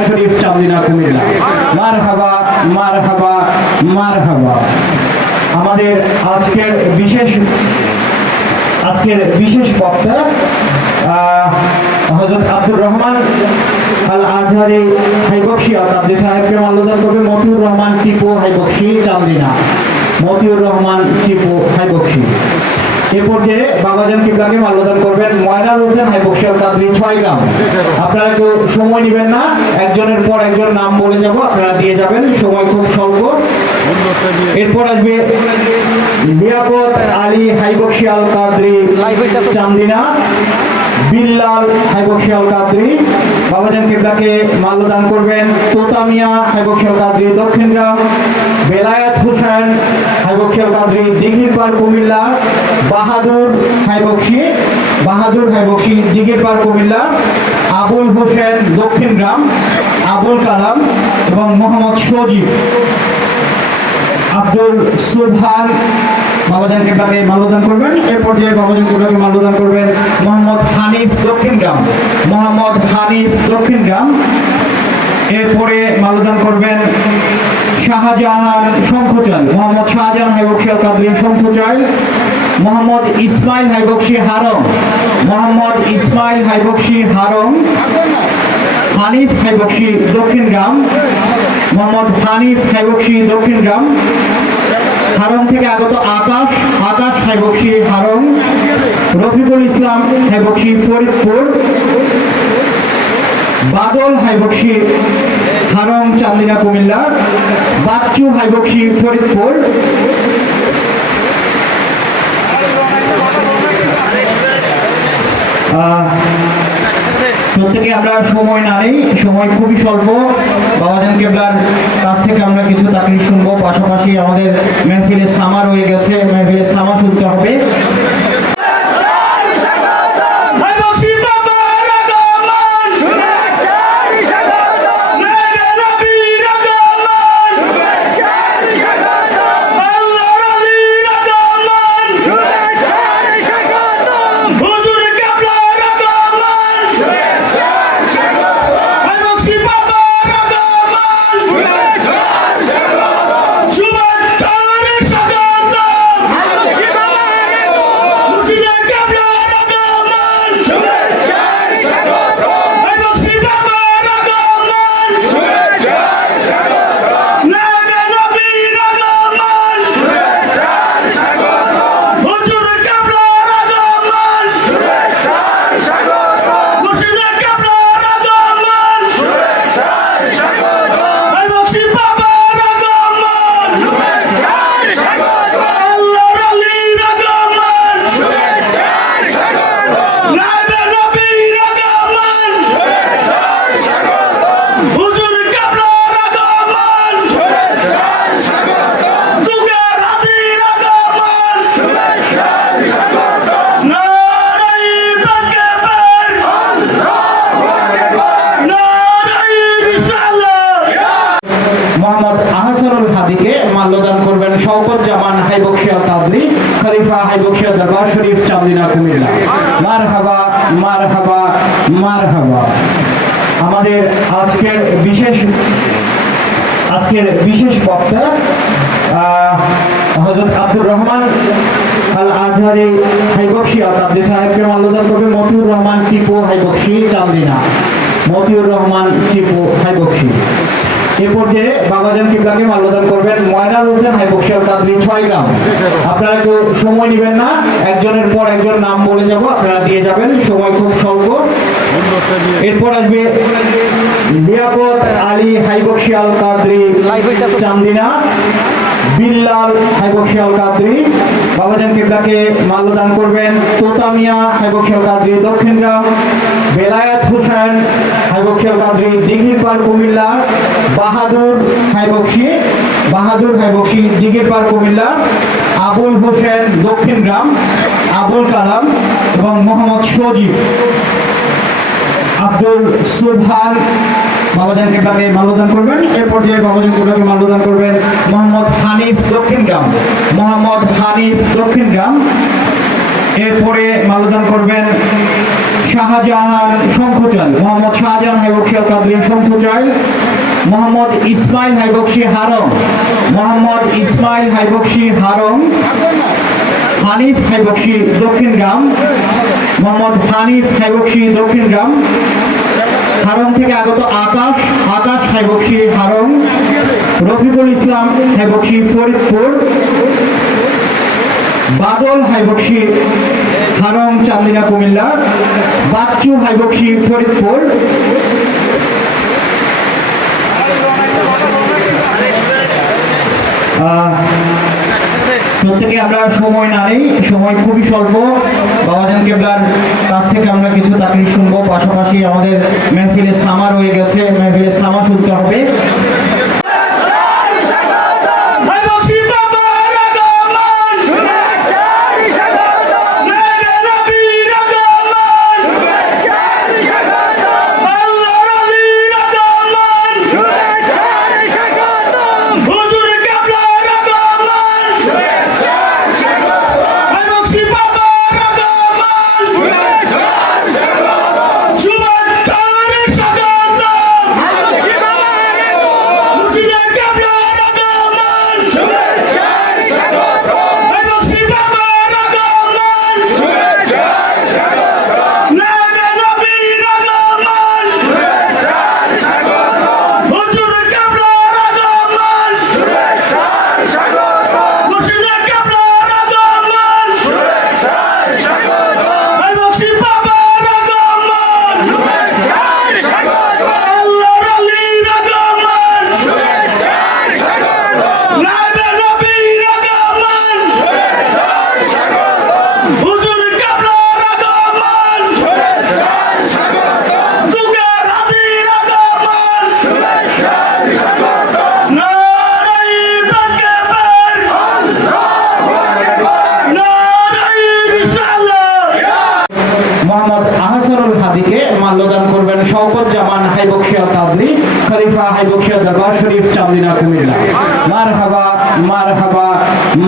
দরবার শরীফ চান্দিনা কুমিল্লা। মারহাবা মারহাবা মারহাবা। আমাদের আজকের বিশেষ বক্তা হযরত আব্দুর রহমান আল আজহারি হাইবক্সি আল-কাদরি সাহেবকে মাল্যদান করবে মতিউর রহমান টিপু হাইবক্সি চান্দিনা। মতিউর রহমান টিপু হাইবক্সি। এ পর্যায়ে বাবাজান কিবলাকে মাল্যদান করবেন ময়নাল হোসেন হাইবক্সি আল-কাদরি 6 গ্রাম। আপনারা কেউ সময় নেবেন না, একজনের পর একজন নাম বলে যাব, আপনারা দিয়ে যাবেন, সময় খুব স্বল্প। এরপর আসবে লিয়াকত আলী হাইবক্সি আল-কাদরি চান্দিনা। বিল্লাল হাইবক্সি আল-কাদরি। বাবাজান কিবলাকে মাল্যদান করবেন তোতামিয়া হাইবক্সি আল-কাদরি দক্ষিণগ্রাম। বেলায়েত হোসেন হাইবক্সি আল-কাদরি দিঘিরপাড় কুমিল্লা। বাহাদুর হাইবক্সি দিঘিরপাড় কুমিল্লা। আবুল হোসেন দক্ষিণগ্রাম। আবুল কালাম এবং মোহাম্মদ সজীব। আব্দুল সুবহান বাবাজান কিবলাকে মাল্যদান করবেন। এর পর্যায়ে বাবাজান কিবলাকে মাল্যদান করবেন মোহাম্মদ হানিফ দক্ষিণগ্রাম। এরপরে মাল্যদান করবেন শাহজাহান শঙ্খচাল। মোহাম্মদ শাহজাহান হাইবক্সি আল-কাদরি শঙ্খচাল। মোহাম্মদ ইসমাইল হাইবক্সি হারম। হানিফ হাইবক্সি দক্ষিণগ্রাম। মোহাম্মদ হানিফ হাইবক্সি দক্ষিণগ্রাম। হারম থেকে আগত আকাশ হাইবক্সি হারম। রফিকুল ইসলাম হাইবক্সি ফরিদপুর। বাদল হাইবক্সি হারম চান্দিনা কুমিল্লা। বাচ্চু হাইবক্সি ফরিদপুর। প্রত্যেকে আমরা সময় না নেই, সময় খুবই স্বল্প। বাবাজান কিবলার কাছ থেকে আমরা কিছু তাকরীর শুনবো, পাশাপাশি আমাদের মেহফিলে সামা রয়ে গেছে, মেহফিলে সামা শুনতে হবে। মাল্যদান করবেন শওকত জামান হাইবক্সি আল-কাদরি খলিফা হাইবক্সি দরবার শরীফ চান্দিনা কুমিল্লা। মারহাবা মারহাবা মারহাবা। আমাদের আজকের বিশেষ বক্তা হযরত আব্দুর রহমান আল আজহারি হাইবক্সি আল-কাদরি সাহেবকে মাল্যদান করবে মতিউর রহমান টিপু হাইবক্সি চান্দিনা। মতিউর রহমান টিপু হাইবক্সি। এ পর্যায়ে বাবাজান কিবলাকে মাল্যদান করবেন ময়নাল হোসেন হাইবক্সি আল-কাদরি 6 গ্রাম। আপনারা কেউ সময় নেবেন না, একজনের পর একজন নাম বলে যাব, আপনারা দিয়ে যাবেন, সময় খুব স্বল্প। এরপর আসবে লিয়াকত আলী হাইবক্সি আল-কাদরি চান্দিনা। বিল্লাল হাইবক্সি আল-কাদরি। বাবাজান কিবলাকে মাল্যদান করবেন তোতামিয়া হাইবক্সি আল-কাদরি দক্ষিণগ্রাম। বেলায়েত হোসেন হাইবক্সি আল-কাদরি দিঘিরপাড় কুমিল্লা। বাহাদুর হাইবক্সি দিঘিরপাড় কুমিল্লা। আবুল হোসেন দক্ষিণগ্রাম। আবুল কালাম এবং মোহাম্মদ সজীব। আব্দুল সুবহান বাবাজান কিবলাকে মাল্যদান করবেন। এর পর্যায়ে বাবাজান কিবলাকে মাল্যদান করবেন মোহাম্মদ হানিফ দক্ষিণগ্রাম। এরপরে মাল্যদান করবেন শাহজাহান শঙ্খচাল, মোহাম্মদ শাহজাহান হাইবক্সি আল কাদরি শঙ্খচাল, মোহাম্মদ ইসমাইল হাইবক্সি হারম, মোহাম্মদ ইসমাইল হাইবক্সি হারম, হানিফ হাইবক্সি দক্ষিণ গ্রাম, মোহাম্মদ হানিফ হাইবক্সি দক্ষিণ গ্রাম, হারম থেকে আগত আকাশ, আকাশ হাইবক্সি হারম, রফিকুল ইসলাম হাইবক্সি ফরিদপুর, বাদল হাইবক্সি হারম চান্দিনা কুমিল্লা, বাচ্চু হাইবক্সি ফরিদপুর, প্রত্যেকে আমরা সময় না নেই, সময় খুবই স্বল্প। বাবাজান কেবলার কাছ থেকে আমরা কিছু তাকরির শুনবো, পাশাপাশি আমাদের মেহফিলের সামা রয়ে গেছে, মেহফিলের সামা শুনতে হবে। মাল্যদান করবেন শওকত জামান হাইবক্সি আল কাদরি, খলিফা হাইবক্সি দরবার শরীফ চান্দিনা কুমিল্লা। মারহাবা মারহাবা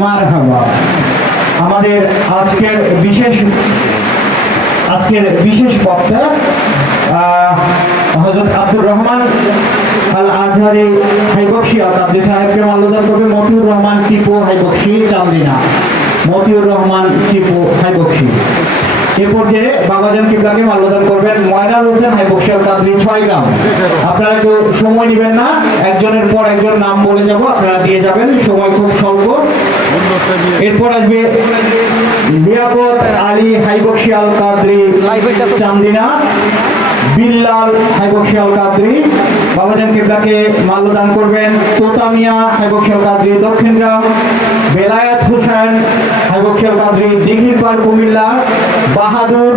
মারহাবা। আমাদের আজকের বিশেষ বক্তা হযরত আব্দুর রহমান আল আজহারি হাইবক্সি আল কাদরি সাহেবকে মাল্যদান করবে মতিউর রহমান টিপু হাইবক্সি চান্দিনা, মতিউর রহমান টিপু হাইবক্সি। এ পর্যায়ে বাবাজান কিবলাকে মাল্যদান করবেন ময়নাল হোসেন হাইবক্সি আল কাদরি 6 গ্রাম। আপনারা কেউ সময় নেবেন না, একজনের পর একজন নাম বলে যাব, আপনারা দিয়ে যাবেন, সময় খুব স্বল্প। এরপর আসবে লিয়াকত আলী হাইবক্সি আল কাদরি চান্দিনা, বিল্লাল হাইবক্সি আল কাদরি। বাবাজান কিবলাকে মাল্যদান করবেন তোতামিয়া হাইবক্সি আল কাদরি দক্ষিণ গ্রাম, বেলায়েত হোসেন হাইবক্সি আল কাদরি দিঘিরপাড় কুমিল্লা, বাহাদুর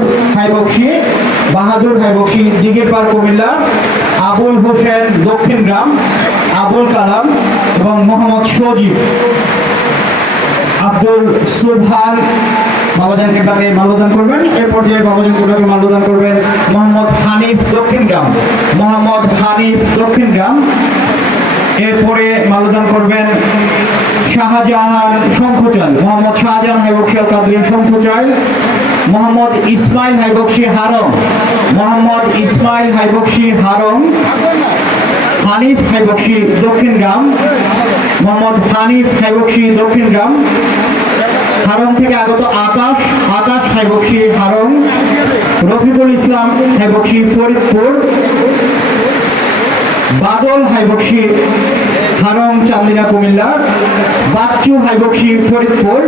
হাইবক্সি দিঘিরপাড় কুমিল্লা, আবুল হোসেন দক্ষিণ গ্রাম, আবুল কালাম এবং মোহাম্মদ সজীব, আব্দুল সুবহান বাবাজান কিবলাকে মাল্যদান করবেন। এর পর্যায়ে বাবাজান কিবলাকে মাল্যদান করবেন মোহাম্মদ হানিফ দক্ষিণ গ্রাম, মোহাম্মদ হানিফ দক্ষিণ গ্রাম। এরপরে মাল্যদান করবেন শাহজাহান শঙ্খচাল, মোহাম্মদ শাহজাহান হাইবক্সি আল কাদরি শঙ্খচাল, মোহাম্মদ ইসমাইল হাইবক্সি হারম, মোহাম্মদ ইসমাইল হাইবক্সি হারম, হানিফ হাইবক্সি দক্ষিণ গ্রাম, মোহাম্মদ হানিফ হাইবক্সি দক্ষিণ গ্রাম, হারম থেকে আগত আকাশ, আকাশ হাইবক্সি হারম, রফিকুল ইসলাম হাইবক্সি ফরিদপুর, বাদল হাইবক্সি হারম চান্দিনা কুমিল্লা, বাচ্চু হাইবক্সি ফরিদপুর,